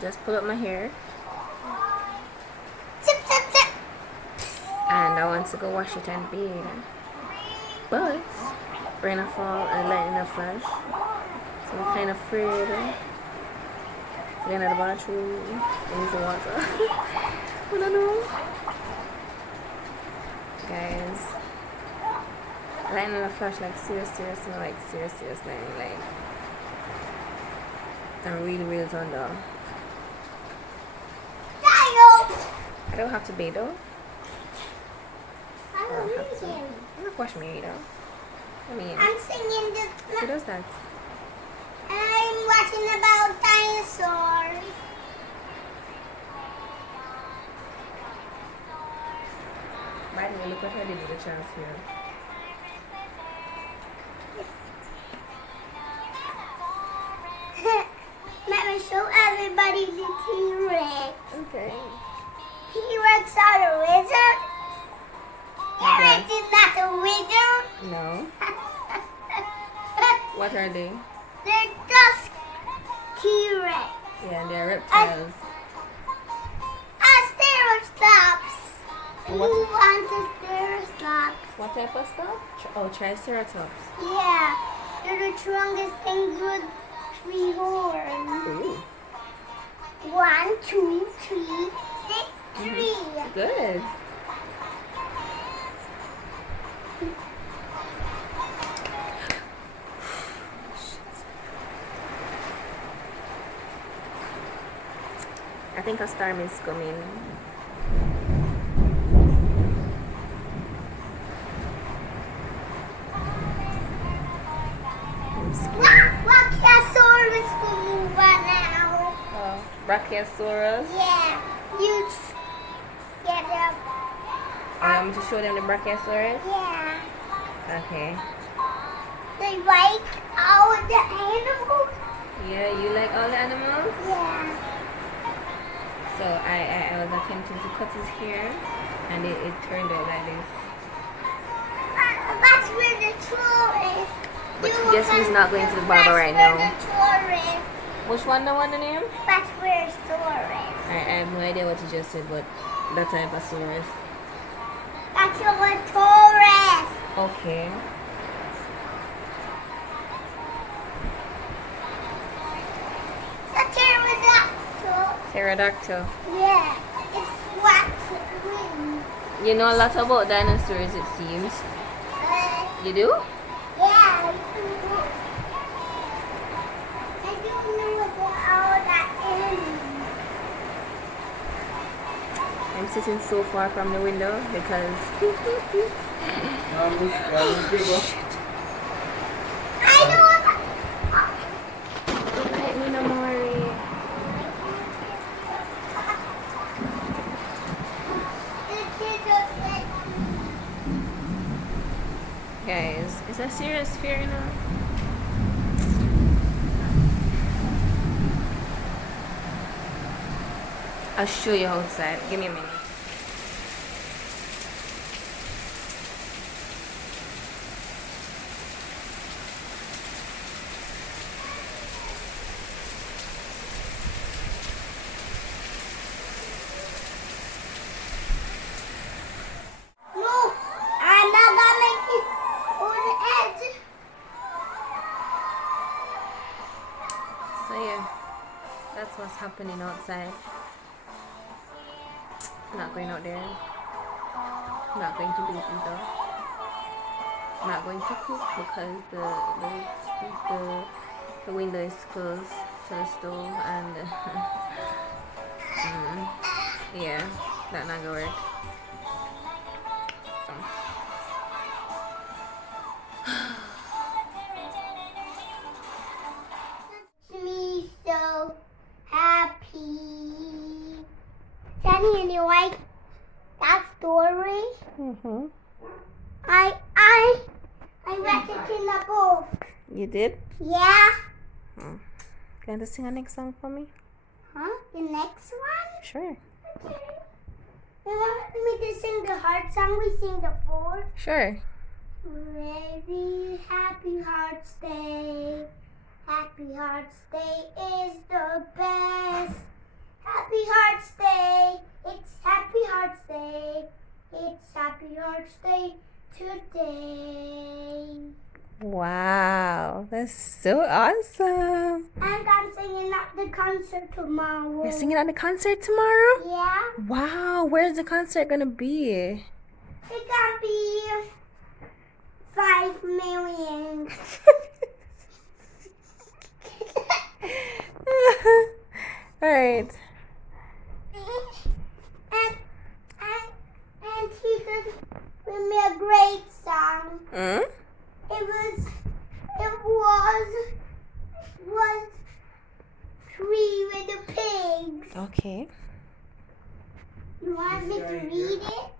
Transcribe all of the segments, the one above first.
Just pull up my hair. Zip, zip, zip. And I want to go wash it and bathe. But rain a fall and lightning a flash. So I'm kind of afraid to get into the bathroom and use the water. I don't know. Guys. Lightning a flash like serious, like I'm really turned on. I don't have to bathe though. I don't need to. I'm not washing my hair though. I mean, I'm singing the. who does that? I'm watching about dinosaurs. By the way, look what I did with the chance here. Let me show everybody the T-Rex. Okay. T-Rex are a wizard. T-Rex is not a wizard. No. What are they? They're just T-Rex. Yeah, they're reptiles. Triceratops. What? Move on to Triceratops. What type of stuff? Oh, Triceratops. Yeah, they're the strongest things with 3 horns. Ooh. 1, 2, 3, 6, 3. Good. I think a storm is coming. I'm scared. Brachiosaurus will move on now. Oh, Brachiosaurus. Yeah, you get up. I want me to show them the Brachiosaurus. Yeah, Okay. they like all the animals. Yeah, you like all the animals? Yeah. So I was attempting to cut his hair, and it turned out like this. That's where the troll is. But You guess who's not going to the barber that's right where now? the troll is. Which one? The one the name? That's where the troll is. I have no idea what you just said, but that type of Saurus. That's a Taurus. Okay. The pterodactyl. Pterodactyl. Yeah, it's flaps wings. You know a lot about dinosaurs, it seems. You do? Yeah, I don't know what all that is. I'm sitting so far from the window because I know about. let me know, Maury. Guys, is that serious fear now? I'll show you outside. Give me a minute. No, I'm not gonna make it on the edge. So yeah, that's what's happening outside. I'm not going out there. I'm not going to do it either. I'm not going to cook because the window is closed to the stove and yeah, that's not gonna work. So. Me so happy. Danny, and you like that story? Mm-hmm. I read it in a book. You did? Yeah. Can you sing a next song for me? Huh? The next one? Sure. Okay. You want me to sing the heart song? We sing the 4. Sure. Very happy Hearts Day. Happy Hearts Day is the best. Happy Hearts Day. It's Happy Hearts Day. It's Happy Hearts Day today. Wow, that's so awesome. And I'm singing at the concert tomorrow. You're singing at the concert tomorrow? Yeah. Wow, where's the concert gonna be? It's gonna be 5 million. Alright. And he could give me a great song. Mm? It was Tree with the Pigs. Okay. You want me to read it?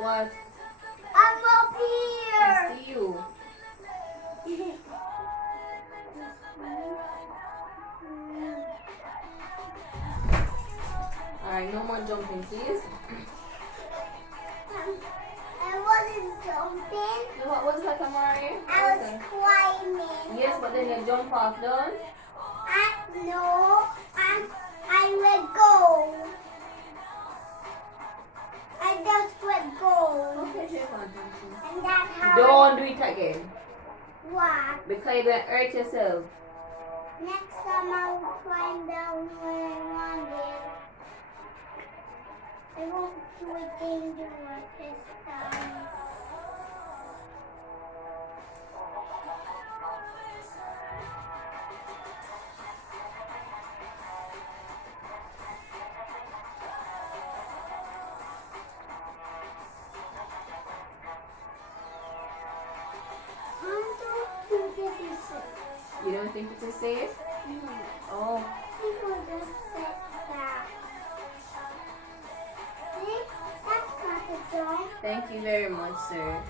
What? I'm up here. I see you. Alright, no more jumping, please. I wasn't jumping. What was that, Amari? I was climbing. Yes, but then you jump off, don't? No, I let go. I just let go. Okay, shake on. And that's how. Don't do it again. What? Because you're going to hurt yourself. Next time I will climb down where I wanted. I won't do it dangerous this time. You don't think it is safe? Oh, People just sit back. See? That's not a toy. thank you very much, sir.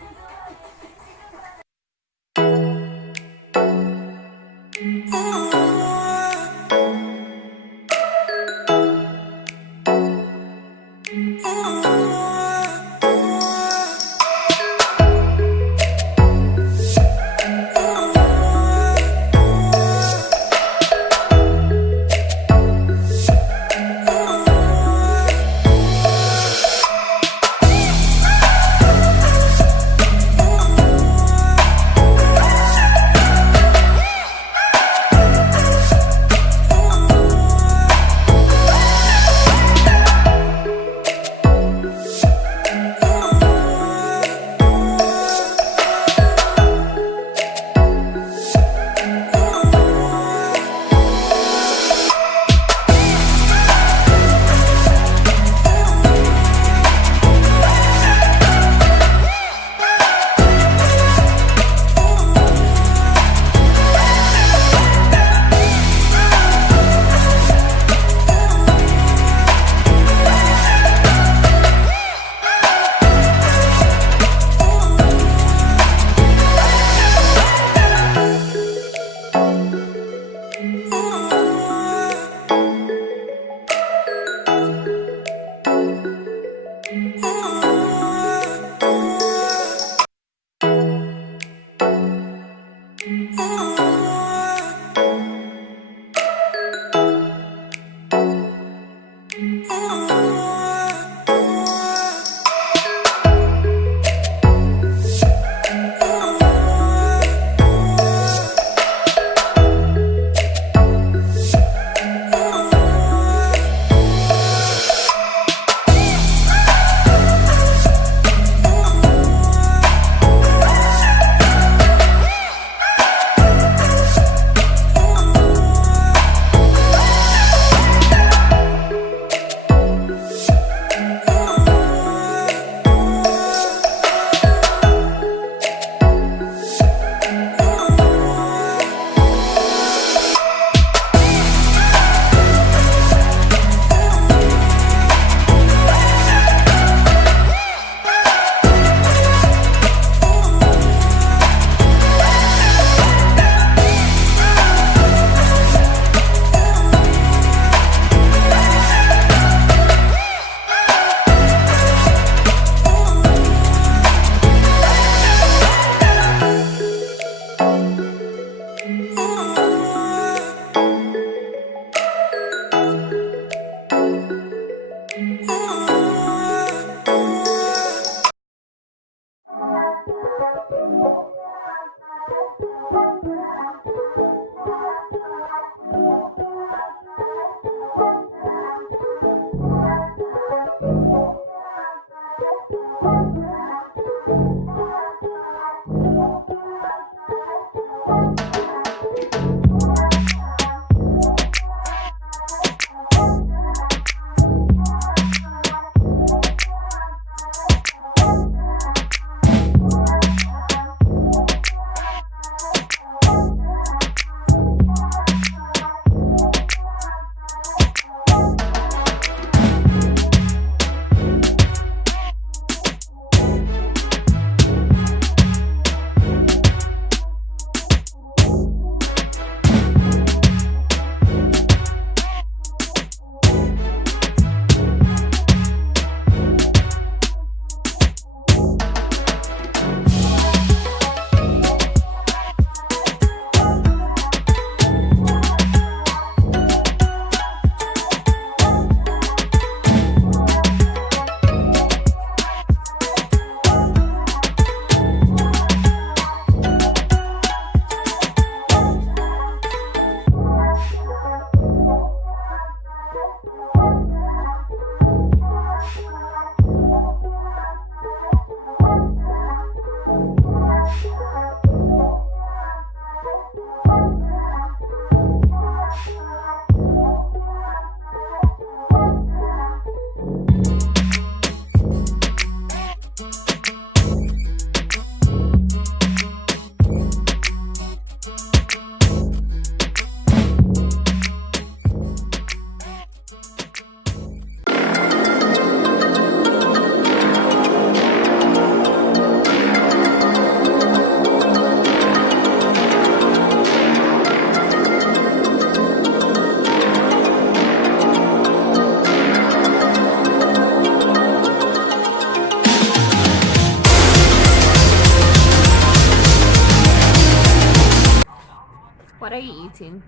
What are you eating?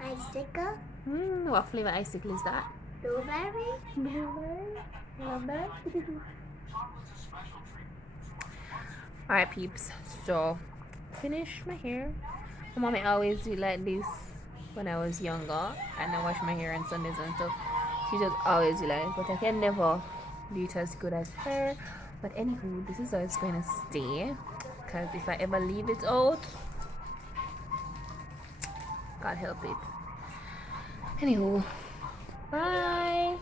Icicle. What flavor icicle is that? Blueberry. Blueberry. Love that. Alright, peeps. So, finish my hair. My mommy always do like this when I was younger, and I wash my hair on Sundays and stuff. She just always do like, but I can never do it as good as her. But anywho, this is how it's going to stay. Because if I ever leave it out, God help it. Anywho, bye.